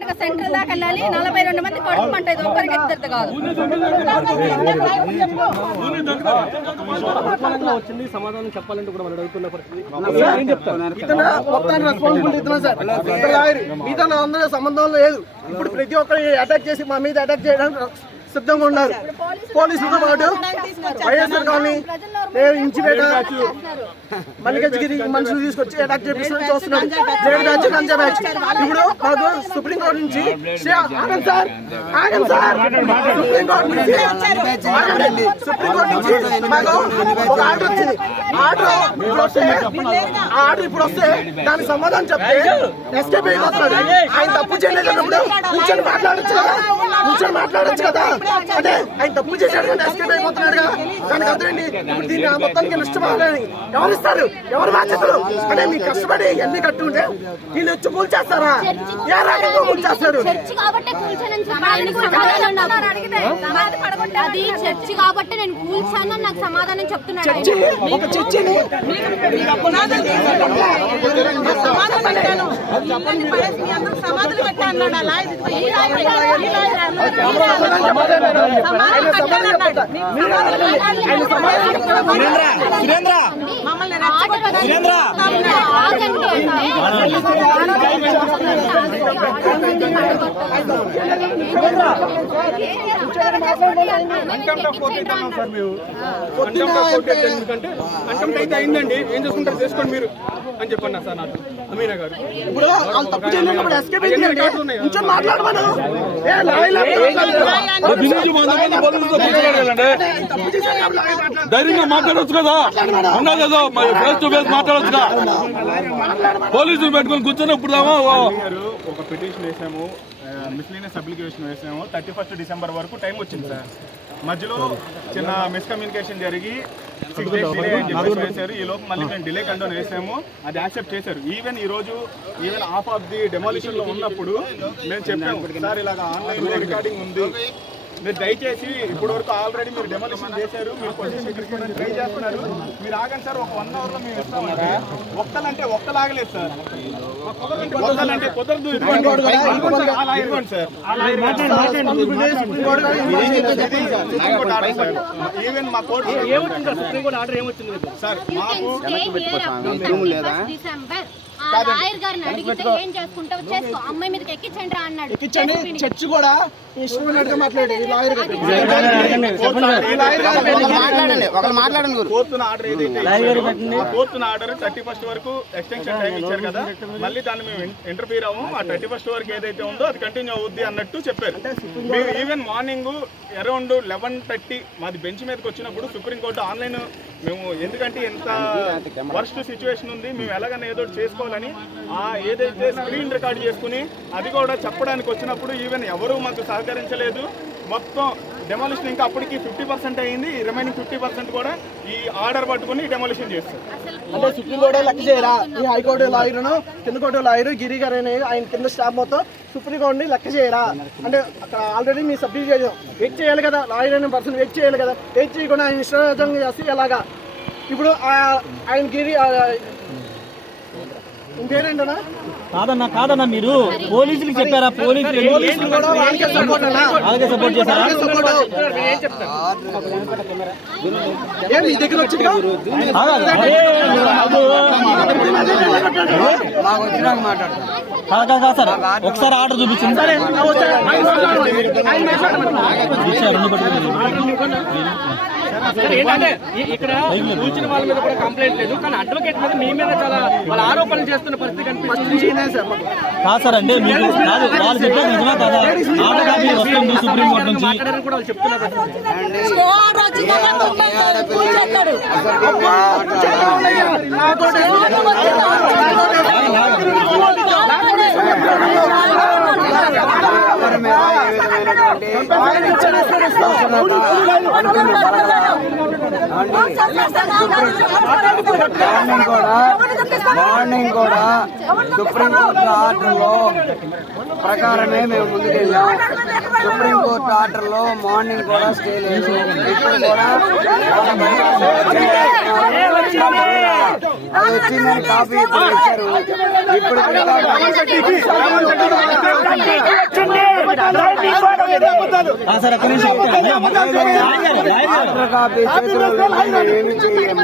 గా సెంటర్ దాకా వెళ్ళాలి. నలభై రెండు మంది కొడుకుమంట ఇది ఒక్కరికి ఇద్దరిది కాదు. వచ్చింది సమాధానం చెప్పాలంటే కూడా మనం అడుగుతున్న పరిస్థితి ఇతను మొత్తాన్ని రెస్పాన్సిబిలిటీ ఇతను సార్ ఇతను లాయర్ సంబంధం లేదు. ఇప్పుడు ప్రతి ఒక్కరు అటాక్ చేసి మా మీద అటాక్ చేయడానికి సిద్ధంగా ఉన్నారు. పోలీసులతో పాటు వైఎస్ఆర్ కాలనీ నేను ఇంచిపేట మల్లికజ్గిరి మనుషులు తీసుకొచ్చి అటాక్ చేపిస్తున్నారు చూస్తున్నాడు జగన్ బ్యాచ్ గంజా బ్యాచ్. ఇప్పుడు మాకు సుప్రీంకోర్టు నుంచి షే- ఆగండి సార్ ఆగండి సార్ సుప్రీం నుంచి సుప్రీంకోర్టు నుంచి మాకు ఒక ఆర్డర్ వచ్చింది. ఆర్డర్ ఇప్పుడు వస్తే ఆర్డర్ ఇప్పుడు వస్తే దానికి సమాధానం చెప్తే ఎస్కేప్ అయిపోతున్నాడు ఆయన తప్పు చేయలేదన్నప్పుడు కూర్చొని మాట్లాడొచ్చు కదా. కూర్చొని మాట్లాడొచ్చు కదా. అంటే ఆయన తప్పు చేశాడు కానీ ఎస్కేప్ అయిపోతున్నాడు కదా. దానికి అర్థమైంది ఇప్పుడు దీన్ని ఆ మొత్తానికి నష్టపోవాలని ఎవరు ఇస్తారు? ఎవరు బాధ్యతలు? అంటే మీకు కష్టపడి ఎన్ని కట్టుంటే వీళ్ళు వచ్చి కూల్ చేస్తారా ఏ రకంగా కూల్ చేస్తారు చర్చి కాబట్టి. అది చర్చి నేను కూల్చానని నాకు సమాధానం చెప్తున్నాడు చర్చి ఒక చర్చిని సమాధులు పెట్టా అన్నాడు అలా ఇది ఈ రాయి పెట్టా, ఈ రాయి పెట్టా. ఆయన సమాధానం. మమ్మల్ని ఆగండి అంటంటే అయితే అయిందండి. ఏం చేసుకుంటారు చేసుకోండి మీరు అని చెప్పండి సార్ నాకు అమీనా గారు. ఇప్పుడు వాళ్ళు తప్పు చేయలేనప్పుడు ఎస్కేప్ అయింది అంటే? కొంచెం మాట్లాడమను ఏ లాయర్ తప్పు చేశారు కాబట్టి లాయర్ మాట్లాడు. ధైర్యంగా మాట్లాడొచ్చు కదా? ఉన్నా కదా? ఫేస్ టు ఫేస్ మాట్లాడొచ్చుగా? పోలీసులు పెట్టుకొని కూర్చొని ఇప్పుడు ఒక పిటిషన్ వేసాము. మిస్లీనియస్ అప్లికేషన్ వేసాము. థర్టీ ఫస్ట్ డిసెంబర్ వరకు టైం వచ్చింది సార్. మధ్యలో చిన్న మిస్కమ్యూనికేషన్ జరిగి చేశారు. వేశారు ఈ లోపు మళ్ళీ మేము డిలే కండోన్ వేసాము అది యాక్సెప్ట్ చేశారు. ఈవెన్ ఈ రోజు ఈవెన్ హాఫ్ ఆఫ్ ది డెమాలిషన్లో ఉన్నప్పుడు మేము చెప్పాము సార్ ఇలాగ ఆన్లైన్ రికార్డింగ్ ఉంది. మీరు దయచేసి ఇప్పటి వరకు ఆల్రెడీ మీరు డెమాలిషన్ చేశారు మీరు పొజిషన్ తీసుకోవడానికి ట్రై చేస్తున్నారు. మీరు ఆగండి సార్ ఒక వన్ అవర్లో మేము ఇస్తామంటే ఒక్కలంటే ఒక్కలాగలేదు సార్. ఒక్కలంటే కుదరదు. ఇదిగోండి. అలా ఇవ్వండి సార్. ఈవెన్ మా కోర్టు ఏమొచ్చింది సుప్రీం కోర్టు ఆర్డర్ ఏమొచ్చింది? మీకు సార్ మాకు డిసెంబర్ ఆ లాయర్ గారిని అడిగితే ఏం చేసుకుంటావు చేసుకో అమ్మాయి మీదకి ఎక్కించండి రా అన్నాడు. ఎక్కించండి. చర్చి కూడా ఇష్టమైనట్టుగా మాట్లాడు ఈ లాయర్ గారు. కోర్టున ఆర్డర్ ఏదైతే కోర్టున ఆర్డర్ థర్టీ ఫస్ట్ వరకు ఎక్స్టెన్షన్ టైం ఇచ్చారు కదా మళ్ళీ దాన్ని మేము ఇంటర్ఫీర్ అవ్వము. ఆ థర్టీ ఫస్ట్ వరకు ఏదైతే ఉందో అది కంటిన్యూ అవుద్ది అన్నట్టు చెప్పారు. మేము even morning around eleven thirty మాది బెంచ్ మీదకి వచ్చినప్పుడు సుప్రీంకోర్టు ఆన్లైన్ మేము ఎందుకంటే ఎంత వర్స్ట్ సిచ్యువేషన్ ఉంది మేము ఎలాగైనా ఏదో ఒకటి చేసుకోవాలని ఆ ఏదైతే స్క్రీన్ రికార్డ్ చేసుకుని అది కూడా చెప్పడానికి వచ్చినప్పుడు ఈవెన్ ఎవరు మాకు సహకరించలేదు. మొత్తం డెమాలిషన్ ఇంకా అప్పటికి ఫిఫ్టీ పర్సెంట్ అయింది. రిమైనింగ్ ఫిఫ్టీ పర్సెంట్ కూడా ఈ ఆర్డర్ పట్టుకుని డెమాలిషన్ చేస్తారు. అంటే సుప్రీం కోర్టు లెక్క చేయరా? ఈ హైకోర్టు లాయర్ను కింద కోర్టు లాయర్ గిరి గారు అనే ఆయన కింద స్టాఫ్ మొత్తం సుప్రీం కోర్టుని లెక్క చేయరా? అంటే అక్కడ ఆల్రెడీ మీ సబ్జెక్ట్ చేసాం వెయిట్ చేయాలి కదా? లాయర్ అనే పర్సన్ వెయిట్ చేయాలి కదా? వెయిట్ చేయకుండా ఆయన ఇష్టంగా చేస్తే ఎలాగా? ఇప్పుడు ఆ- ఆయన గిరి కాదన్నా కాదన్నా మీరు. పోలీసులకు చెప్పారా? పోలీసులు పోలీసులు అలాగే సపోర్ట్ చేశారా? కాదు, కాదు సార్ ఒకసారి ఆర్డర్ చూపించింది ఏంటంటే ఇక్కడ కూర్చున్న వాళ్ళ మీద కూడా కంప్లైంట్ లేదు కానీ అడ్వకేట్ మీద మీ మీద చాలా వాళ్ళ ఆరోపణలు చేస్తున్న పరిస్థితి కనిపిస్తుంది కాదు. సార్ అంటే మీకు కాదు వాళ్ళు చెప్పేది నిజమా కదా ఆర్డర్ కాపీ వస్తుంది సుప్రీం కోర్టు నుంచి మాట్లాడారని కూడా వాళ్ళు చెప్తున్నారు మీద ఏ విధమైనటువంటి మార్నింగ్ కూడా మార్నింగ్ కూడా సుప్రీంకోర్టు ఆర్డర్లో ప్రకారమే మేము ముందుకెళ్ళాం సుప్రీంకోర్టు ఆర్డర్లో మార్నింగ్ కూడా స్టే లేదు ఇప్పుడు కూడా అది వచ్చిందని కాపీ ఇప్పుడు ఇచ్చారు ఇప్పుడు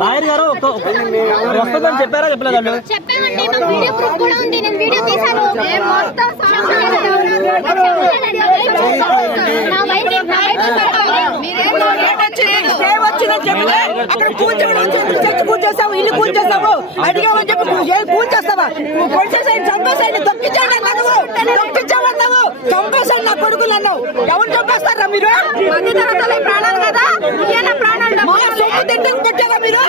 లాయర్ గారు, వస్తుందని చెప్పారా చెప్పలేదు వాళ్ళు చెప్పామండి స్టే వచ్చిందని చెప్తే అక్కడ కూర్చోవడం చర్చ కూర్చేసావు ఇల్లు కూర్చేసావు అడిగామని చెప్పి నువ్వు ఏ కూర్చేస్తావా? నువ్వు పొడిచేసాయి చంపేసాయి తొక్కించాడు అన్నావు తొక్కించావు అన్నావు చంపేసాడు నా కొడుకులు అన్నావు ఎవరు చంపేస్తారా మీరు? మంది తరగతులు ప్రాణాలు కదా? ఈయన ప్రాణాలు మా సొమ్ము తింటే కొట్టారా మీరు?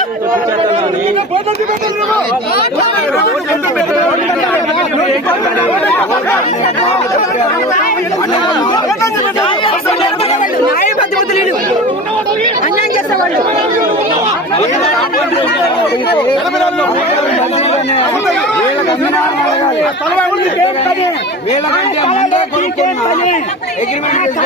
వీళ్ళకంటే ముందే కొనుక్కున్నా అగ్రిమెంట్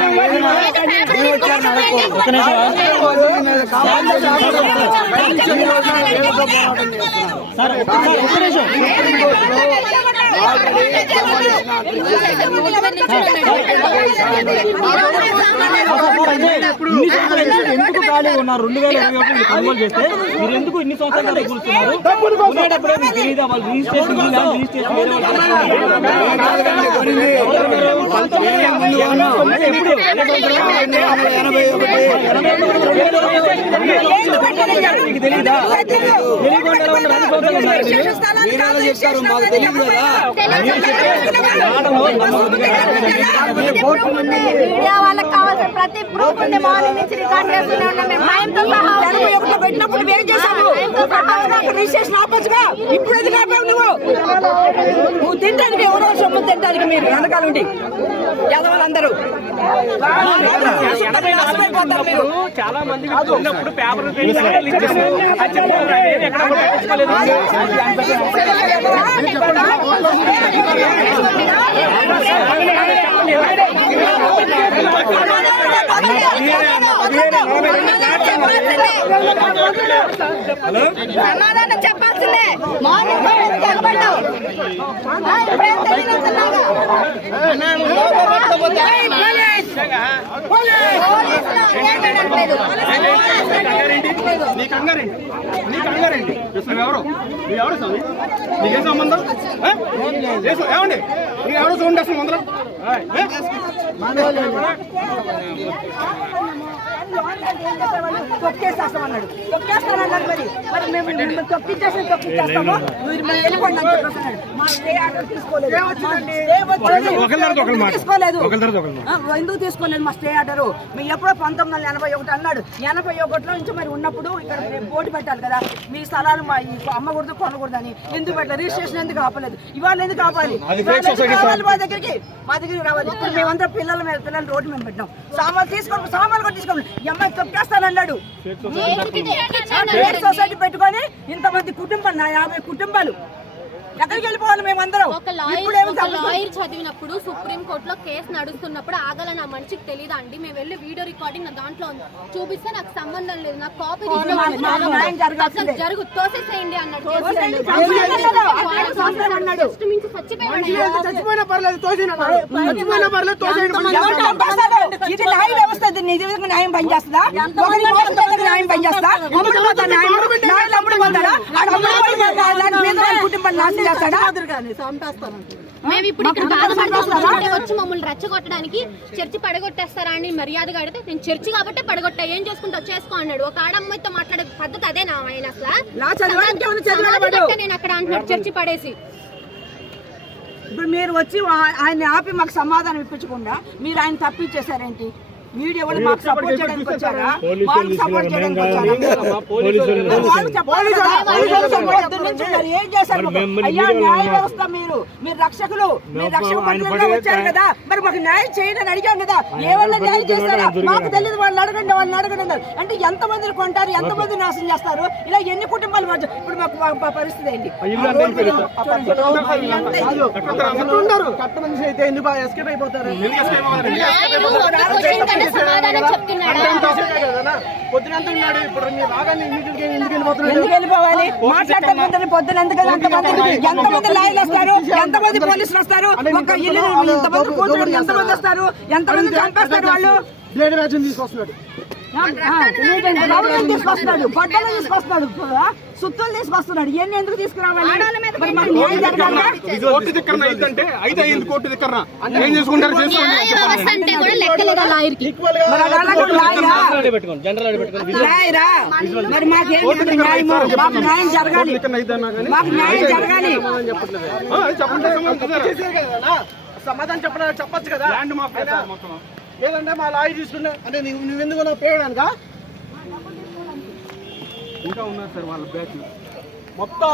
సార్ ఒక్క నిమిషం. ఎందుకు- ఖాళీ ఉన్నారు రెండు వేల ఇరవై ఒకటి కొనుగోలు చేస్తే మీరు ఎందుకు ఇన్ని సంవత్సరాలు కూర్చున్నారు కొనేటప్పుడే మీకు తెలియదా వాళ్ళు రిజిస్ట్రేషన్ రిజిస్ట్రేషన్ మీకు తెలియదా తెలియకుండా చెప్తారు మాకు తెలియదు కదా. మీడియా వాళ్ళకి కావాల్సిన ప్రతి ప్రూఫ్ ఉంది మార్నింగ్ నుంచి రికార్డ్ చేస్తూనే ఉన్నాం మేము భయంతో సహా పెట్టినప్పుడు వేరు రిజిస్ట్రేషన్ ఆపచ్చుగా ఇప్పుడు ఎందుకు ఆపావు నువ్వు నువ్వు ఎవరో సొమ్ము తినడానికి మీరు వెనకాలండి ఎదవాళ్ళందరూ ఎనభై నాలుగు చాలా మంది ఉన్నప్పుడు పేపర్. సమాధానం చెప్పాల్సిందే. మార్నింగ్ నీ కంగారేంటి నీ కంగారేంటి నువ్వు ఎవరు నువ్వు ఎవరు స్వామి నీకేం సంబంధం ఏ? ఏ సం- ఏమండి నువ్వు ఎవరు సౌండ్ చేస్తాను ముందర ఏ? తొక్కేస్తామన్నాడు తొక్కేస్తానన్నాడు మరి మరి మేము మిమ్మల్ని మీరు వెళ్ళిపోండి అని మా స్టే ఆర్డర్ తీసుకోలేదు తీసుకోలేదు ఎందుకు తీసుకోలేదు మా స్టే ఆర్డర్ మేము ఎప్పుడో పంతొమ్మిది వందల ఎనభై ఒకటి అన్నాడు ఎనభై ఒకటిలో నుంచి మరి ఉన్నప్పుడు ఇక్కడ మేము పోటీ పెట్టాలి కదా మీ స్థలాలు మా అమ్మకూడదు కొనకూడదు అని ఎందుకు పెట్టలేదు రిజిస్ట్రేషన్ ఎందుకు ఆపలేదు ఇవాళ ఎందుకు ఆపాలి మా దగ్గరికి మా దగ్గరికి రావాలి. ఇప్పుడు మేమంతా పిల్లల మీద పిల్లలు రోడ్డు మేము పెట్టినాం. సామాన్లు తీసుకోండి సామాన్లు కూడా తీసుకోండి ఈ అమ్మాయి తొక్కేస్తానన్నాడు సొసైటీ పెట్టుకొని ఇంతమంది కుటుంబాలు నా యాభై కుటుంబాలు ఎక్కడికి వెళ్ళిపోవాలి మేమందరం ఒక లాయర్ ఒక చదివినప్పుడు సుప్రీం కోర్టులో కేసు నడుస్తున్నప్పుడు ఆగాలని ఆ మనిషికి తెలియదా అండి మేము వెళ్ళి వీడియో రికార్డింగ్ నా దాంట్లో ఉంది చూపిస్తే నాకు సంబంధం లేదు నాకు కాపీ. జరుగు తోసేసేయండి అన్నాడు చచ్చిపోయినా పర్లేదు పర్లేదు తోసేయండి వ్యవస్థ న్యాయం పనిచేస్తుందా న్యాయం పనిచేస్తా అమ్ముడు పోతా న్యాయం న్యాయం అమ్ముడు పోతాడా పోయి నాశనం చేస్తాడా మేము ఇప్పుడు ఇక్కడ వచ్చి మమ్మల్ని రెచ్చగొట్టడానికి చర్చి పడగొట్టేస్తారా అని మర్యాదగా అడిగితే నేను చర్చి కాబట్టి పడగొట్టా ఏం చేసుకుంటా చేసుకో అన్నాడు. ఒక ఆడమ్మాయితో మాట్లాడే పద్ధతి అదేనా ఆయన అసలు. నా వాడు? కట్టా నేను అక్కడ అంటున్నాడు చర్చి పడేసి. ఇప్పుడు మీరు వచ్చి ఆయన ఆపి మాకు సమాధానం ఇప్పించకుండా మీరు ఆయన తప్పించేశారేంటి? మీడియా వాళ్ళు మాకు సపోర్ట్ చేయడానికి వచ్చారా సపోర్ట్ చేయడానికి వచ్చారా ఏం చేశారు అయ్యా న్యాయ వ్యవస్థ మీరు మీరు రక్షకులు మీరు రక్షక మంత్రులుగా వచ్చారు కదా మరి మాకు న్యాయం చేయండి అని అడిగాం కదా ఏమన్నా న్యాయం చేస్తారా మాకు తెలియదు వాళ్ళు అడగండి వాళ్ళు అడగండి అంటే ఎంత మందిని కొంటారు ఎంత మంది నాశనం చేస్తారు ఇలా ఎన్ని కుటుంబాలు మధ్య ఇప్పుడు మాకు పరిస్థితి ఏంటి కట్ట మనిషి అయితే ఎన్ని బాగా ఎస్కేప్ అయిపోతారు ఆయన సమాధానం చెప్తున్నాడా? పొద్దునంతా ఉన్నాడు. ఇప్పుడు మీరు రాగానే ఇమీడియట్గా ఎందుకు వెళ్ళిపోతున్నాడు? ఎందుకు వెళ్ళిపోవాలి? మాట్లాడకపోతే పొద్దున ఎందుకు ఎంతమంది ఎంతమంది లాయర్లు వస్తారు? ఎంతమంది పోలీసులు వస్తారు? ఒక ఇల్లు ఇంతమంది కూర్చోడానికి ఎంతమంది వస్తారు? ఎంతమంది చంపేస్తారు వాళ్ళు? బ్లేడ్ మ్యాచ్ తీసుకొస్తున్నాడు. తీసుకొస్తున్నాడు గొడ్డలు తీసుకొస్తున్నాడు సుత్తులు తీసుకొస్తున్నాడు. ఇవన్నీ ఎందుకు తీసుకురావాలి? సమాధానం చెప్పడం చెప్పొచ్చు కదా. ల్యాండ్ మాఫ్ చేస్తారు మొత్తం. లేదంటే మా లాయర్ తీసుకున్నా. అంటే నువ్వు నువ్వెందుకు నా పేయడానికా ఇంకా ఉన్నారు సార్ వాళ్ళ బ్యాచ్. మొత్తం